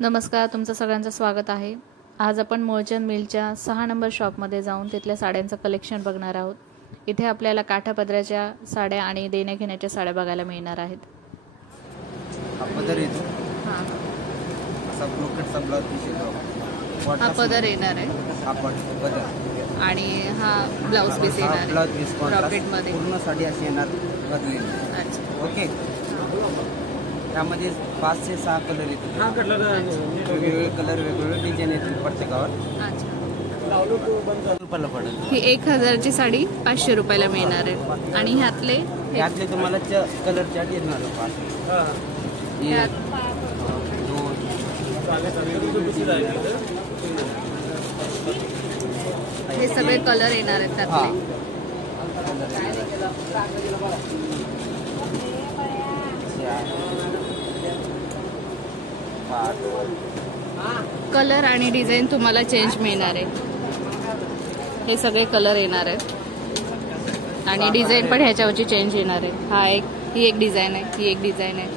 नमस्कार, तुमचं सगळ्यांचं स्वागत आहे। आज आपण मूळचंद मिलच्या 6 नंबर शॉपमध्ये जाऊन तिथल्या साड्यांचं कलेक्शन बघणार आहोत। इथे आपल्याला काठापदराच्या साड्या आणि देण्या घेण्याच्या साड्या बघायला मिळणार आहेत। हा पदर येतो, हां, असा ब्रोकेटचा ब्लाउज पीस येतो। हा पदर येणार आहे हा पदर आणि हा ब्लाउज पीस येणार आहे। ब्लाउज पीस रॉकेटमध्ये पूर्ण साडी अशी येणार बदलेली। अच्छा, ओके, त्यामध्ये 5 ते 6 कलर येतात। वेगवेगळे कलर, वेगवेगळे डिझाईन येतील प्रत्येकावर। अच्छा। रुपयाला पडेल ही 1000 ची साडी 500 रुपयाला मिळणार आहे आणि ह्यातले तुम्हाला कलर चार्ट येणार 5 हे सगळे कलर येणार आहेत त्यातले। कलर आणि डिझाईन तुम्हाला चेंज मिळणार आहे। हे सगळे कलर येणार आहेत आणि डिझाईन पण ह्याच्यावरची चेंज येणार आहे। ही एक डिझाईन आहे, ही एक डिझाईन आहे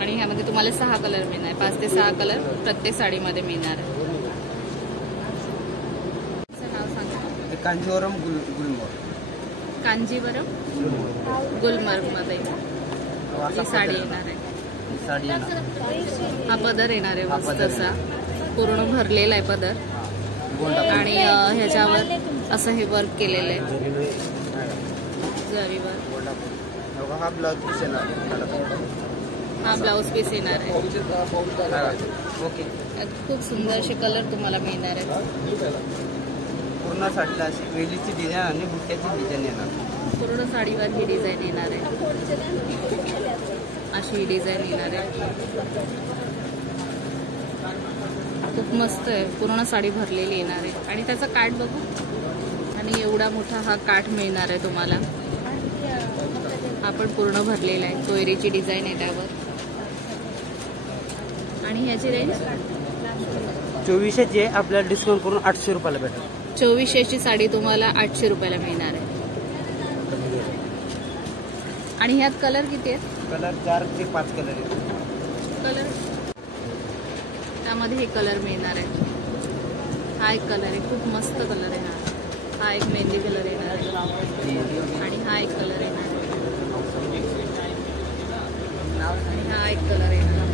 आणि ह्यामध्ये तुम्हाला 6 कलर मिळणार आहे। 5 ते 6 कलर प्रत्येक साडीमध्ये मिळणार आहे। नाव सांगा। कांजीवरम गुलमर्ग, कांजीवरम गुलमर्ग मध्ये ही साडी येणार आहे। साडी येणार, हा पदर येणार आहे मस्त असा पूर्ण भरलेला आहे पदर आणि ह्याच्यावर असं हे वर्क केलेलं आहे जरीवर। हा ब्लाउज पीस येणार, हा ब्लाउज पीस येणार आहे। ओके, यात खूप सुंदर असे कलर तुम्हाला मिळणार आहे। पूर्ण साडीला अशी वेलीची डिझाईन आणि बुट्ट्याची डिझाईन येणार। पूर्ण साडीवर ही डिझाईन येणार आहे, अशी डिझाईन येणार आहे। खूप मस्त आहे, पूर्ण साडी भरलेली येणार आहे आणि त्याचा काठ बघू, आणि एवढा मोठा हा काठ मिळणार आहे तुम्हाला। हा पण पूर्ण भरलेला आहे, कोयरीची डिझाईन आहे त्यावर आणि ह्याची रेंज 2400 ची आहे, आपल्याला डिस्काउंट करून 800 रुपयाला भेटेल। 2400 ची साडी तुम्हाला 800 रुपयाला मिळणार आहे आणि ह्यात कलर किती आहेत? कलर 4 ते 5 कलर आहेत। कलर त्यामध्ये हे कलर मिळणार आहे। हा एक कलर आहे, खूप मस्त कलर आहे। हा एक मेहंदी कलर येणार आहे आणि हा एक कलर येणार आहे आणि हा एक कलर येणार आहे।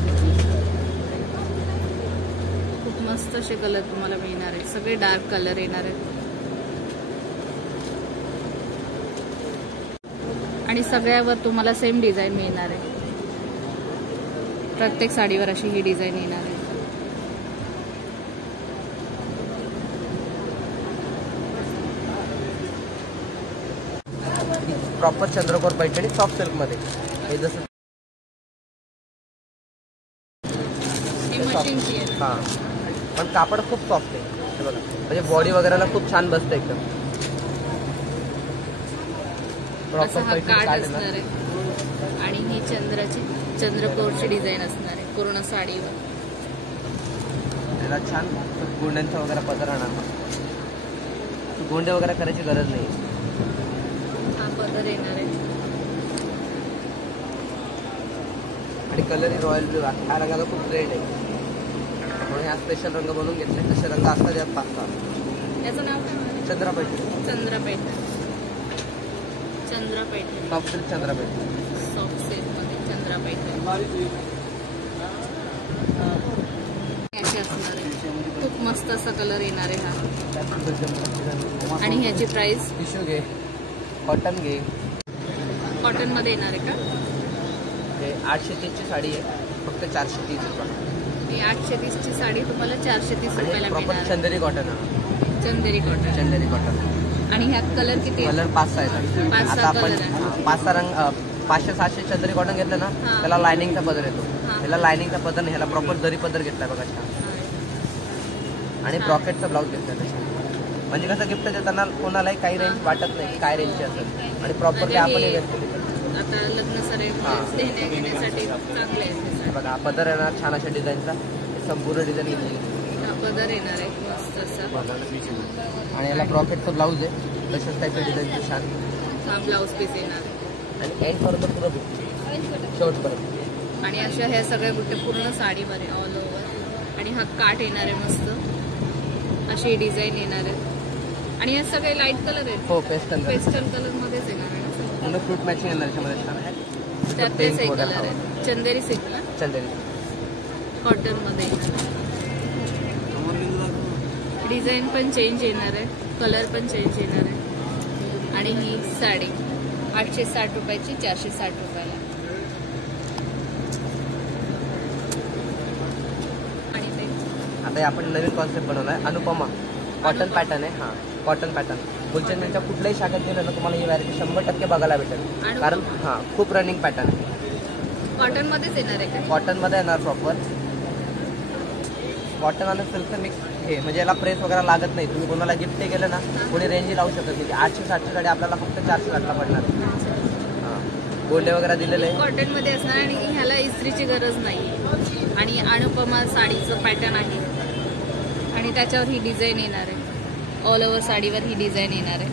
खूप मस्त असे कलर तुम्हाला मिळणार आहेत, सगळे डार्क कलर येणार आहेत आणि सगळ्यावर तुम्हाला सेम डिझाईन मिळणार आहे। प्रत्येक साडीवर अशी ही डिझाईन येणार आहे। प्रॉपर चंद्रकोर पैठणी सॉफ्ट सिल्क मध्ये, हे जसं मशीनची आहे। हा, पण कापड खूप सॉफ्ट आहे, हे बघा, म्हणजे बॉडी वगैरेला खूप छान बसतं एकदम। असा हा काठ असणार आहे आणि ही चंद्रकोरची डिझाईन असणार आहे पूर्ण साडीवर। त्याला छान गोंड्यांचा वगैरे पदर आणणार, गोंडे वगैरे करायची गरज नाही। हा पदर येणार आहे आणि कलर रॉयल ब्लू, हा रंगाला खूप ट्रेंड आहे म्हणून हा स्पेशल रंग बनवून घेतले। तसे रंग असतात यात 5-6। त्याचं नाव काय? चंद्रपैठणी, चंद्रपैठणी, चंद्रपैठणी, सॉफ्ट सिल्क चंद्रपैठणी, सॉफ्ट सिल्क मध्ये चंद्रपैठणी अशी असणार आहे। खूप मस्त असा कलर येणार आहे हा आणि ह्याची प्राइस टिश्यू घे, कॉटन घे, कॉटन मध्ये येणार आहे का? हे 830 ची साडी आहे, फक्त 430 रुपये। ही 830 ची साडी तुम्हाला 430 रुपयाला प्रॉपर मिळणार। चंदेरी कॉटन आहे, चंदेरी कॉटन, चंदेरी कॉटन। आणि ह्यात कलर किती आहेत? कलर 5-6 आहेत। 5-6 आता आपण कलर आहे। 5-6 रंग 500-700 चंदेरी कॉटन घेतलं ना, हा। त्याला लायनिंगचा पदर येतो। हा। त्याला लायनिंगचा पदर नाही, ह्याला प्रॉपर जरी पदर घेतलाय बघा छान, आणि ब्रॉकेटचा ब्लाउज घेतलाय तशा। म्हणजे कसं गिफ्ट देताना कोणालाही काही रेंज वाटत नाही काय रेंजची असेल, आणि प्रॉपरली आपण आता लग्न सरे देण्या घेण्यासाठी चांगले आहे बघा। पदर येणार छान अशा डिझाईनचा, संपूर्ण डिझाईन घेतली, हा पदर येणार आहे मस्त असा आणि याला ब्रॉकेटचा ब्लाउज आहे तशाच टाईपच्या डिझाईनचं छान। हा ब्लाउज पीस येणार आहे आणि एंड पर्यंत पुरं शेवटपर्यंत आणि अशा ह्या सगळ्या बुट्टे पूर्ण साडीवर आहे ऑल ओव्हर. आणि हा काठ येणार आहे मस्त, अशी डिझाईन येणार आहे. आणि हे सगळे लाईट कलर आहेत. हो, पेस्टल कलर मध्येच येणार आहे. फ्रूट मॅचिंग येणार त्याच्यामध्ये छान आहे. त्यात तेच एक कलर आहे, चंदेरी सिल्क ना, चंदेरी कॉटन मध्ये. डिझाईन पण चेंज येणार आहे, कलर पण चेंज येणार आहे. आणि ही साडी 860 रुपयाची 460 रुपयाला. आणि ते आता आपण नवीन कॉन्सेप्ट बनवला आहे, अनुपमा कॉटन पॅटर्न आहे. हा, कॉटन पॅटर्न गुलशन मिलच्या कुठल्याही शाखेत गेलं ना तुम्हाला ही व्हॅरायटी 100% बघायला भेटेल. कारण हा खूप रनिंग पॅटर्न आहे. कॉटन मध्येच येणार आहे का? कॉटन मध्ये येणार प्रॉपर. कॉटन आणि सिल्क मिक्स हे म्हणजे याला प्रेस वगैरे लागत नाही. तुम्ही कोणाला गिफ्ट केलं ना, कोणी रेंज लावू शकत नाही. 860 साडी आपल्याला फक्त 460 पडणार. गोल्डे वगैरे दिलेले कॉटन मध्ये असणार आणि ह्याला इस्त्रीची गरज नाही. आणि अनुपमा साडीचं पॅटर्न आहे आणि त्याच्यावर ही डिझाईन येणार आहे. ऑल ओव्हर साडीवर ही डिझाईन येणार आहे.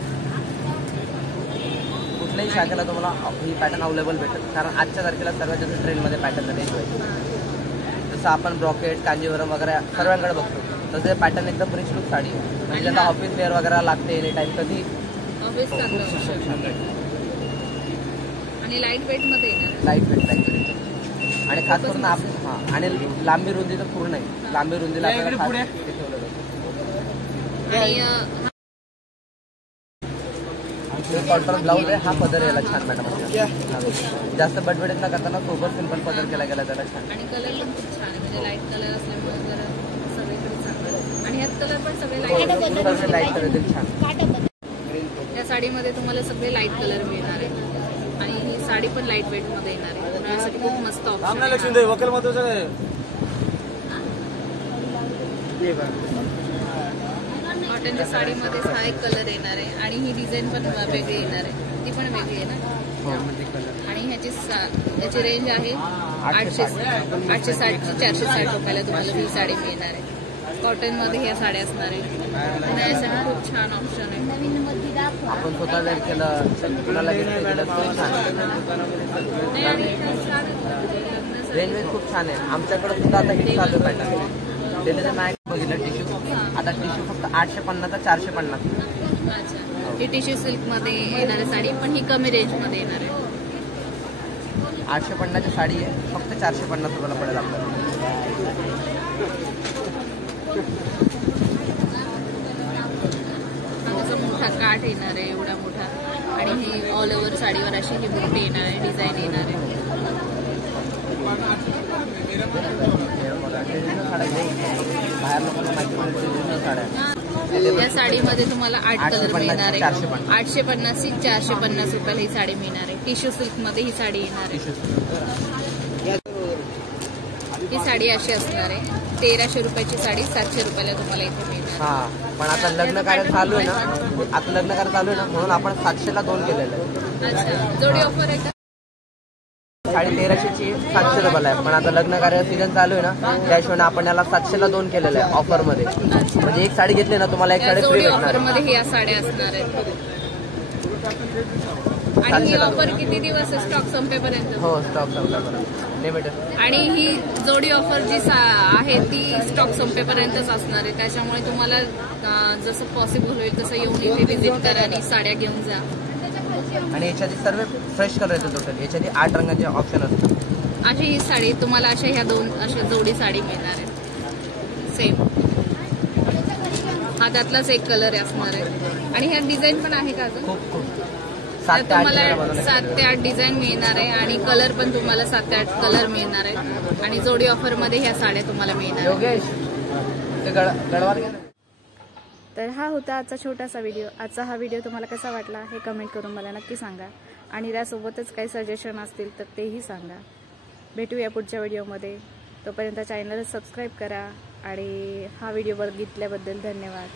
कुठल्याही शाखेला तुम्हाला ही पॅटर्न अवेलेबल भेटेल. कारण आजच्या तारखेला सर्वात जास्त ट्रेंडमध्ये पॅटर्न रेंज होईल. जसं आपण ब्रॉकेट, कांजीवरम वगैरे सर्वांकडे बघतो, तसे पॅटर्न एकदम रिच लुक साडी म्हणजे ज्यांना ऑफिस वेअर वगैरे लागते एनी टाइम कधी ऑफिस आणि लाईट वेट मध्ये येणार. लाईट वेट आणि खास करून आणि लांबी रुंदी तर पूर्ण आहे. लांबी रुंदीला कॉन्ट्रास्ट ब्लाऊज आहे. हा पदर याला छान मॅडम, जास्त बडबडीत न करताना सोबत सिंपल पदर केला गेला त्याला छान. आणि कलर पण खूप छान आहे, म्हणजे लाईट कलर असल्यामुळे जरा सगळीकडे चांगलं. आणि ह्यात कलर पण सगळे लाईट कलर छान. या साडीमध्ये तुम्हाला सगळे लाईट कलर मिळणार आहे. आणि ही साडी पण लाईट वेट मध्ये येणार आहे, तर यासाठी खूप मस्त ऑप्शन आहे. कॉटनच्या साडीमध्ये हा एक कलर येणार आहे आणि ही डिझाईन पण वेगळी येणार आहे, ती पण वेगळी आहे ना. आणि ह्याची रेंज आहे 860 ची 460 रुपयाला तुम्हाला ही साडी मिळणार आहे. कॉटन मध्ये ह्या साड्या असणार आहे. यासाठी खूप छान ऑप्शन आहे. आपण स्वतः जर केलं कुणाला रेंज खूप छान आहे. आमच्याकडे सुद्धा आता हे चालू पॅटर्न त्याचं मॅच बघितलं टिश्यू. आता टिश्यू फक्त 850 तर 450. अच्छा, ही टिश्यू सिल्क मध्ये येणारी साडी पण ही कमी रेंज मध्ये येणार आहे. 850 साडी आहे, फक्त 450 रुपयाला पडेल आपल्याला. मोठा काठ येणार आहे, एवढा मोठा. आणि ही ऑल ओव्हर साडीवर अशी ही बुट्टी येणार आहे, डिझाईन येणार आहे. या साडीमध्ये तुम्हाला 8 कलर मिळणार आहे. 850 ची 450 रुपयाला ही साडी मिळणार आहे. टिश्यू सिल्क मध्ये ही साडी येणार आहे. ही साडी अशी असणार आहे. 1300 रुपयाची साडी 700 रुपयाला तुम्हाला इथे मिळणार. हा, पण आता लग्न कार्य चालू आहे ना, म्हणून आपण 700ला 2 केलेलं आहे. अच्छा, जोडी ऑफर आहे का? साडी 1300ची 700 रुपयाला आहे, पण आता लग्न कार्य सीझन चालू आहे ना, त्या हिशोबाने आपण याला 700ला 2 केलेलं आहे ऑफर मध्ये. म्हणजे एक साडी घेतली ना तुम्हाला एक साडी फ्री भेटणार. ऑफर मध्ये ह्या साड्या असणार आहेत. आणि ही ऑफर किती दिवस स्टॉक संपेपर्यंत? हो, स्टॉक संपेपर्यंत लिमिटेड. आणि ही जोडी ऑफर जी आहे ती स्टॉक संपेपर्यंतच असणार आहे. त्याच्यामुळे तुम्हाला जसं पॉसिबल होईल तसं येऊन इथे व्हिजिट करा आणि साड्या घेऊन जा. आणि याच्यात सर्व फ्रेश कलर येतो. टोटल याच्यात 8 रंगाचे ऑप्शन असतात. अशी ही साडी तुम्हाला ह्या 2 अशा जोडी साडी मिळणार आहे सेम. हा त्यातलाच एक कलर असणार आहे. आणि ह्या डिझाईन पण आहे का अजून? खूप तुम्हाला 7 ते 8 डिझाईन मिळणार आहे. आणि कलर पण तुम्हाला 7 ते 8 कलर मिळणार आहे. आणि जोडी ऑफर मध्ये ह्या साड्या तुम्हाला मिळणार आहे. तर हा होता आजचा छोटासा व्हिडिओ. आजचा हा व्हिडिओ तुम्हाला कसा वाटला हे कमेंट करून मला नक्की सांगा. आणि त्यासोबतच काही सजेशन असतील तर तेही सांगा. भेटूया पुढच्या व्हिडिओमध्ये. तोपर्यंत चॅनलला सबस्क्राईब करा. आणि हा व्हिडिओ बघितल्याबद्दल धन्यवाद.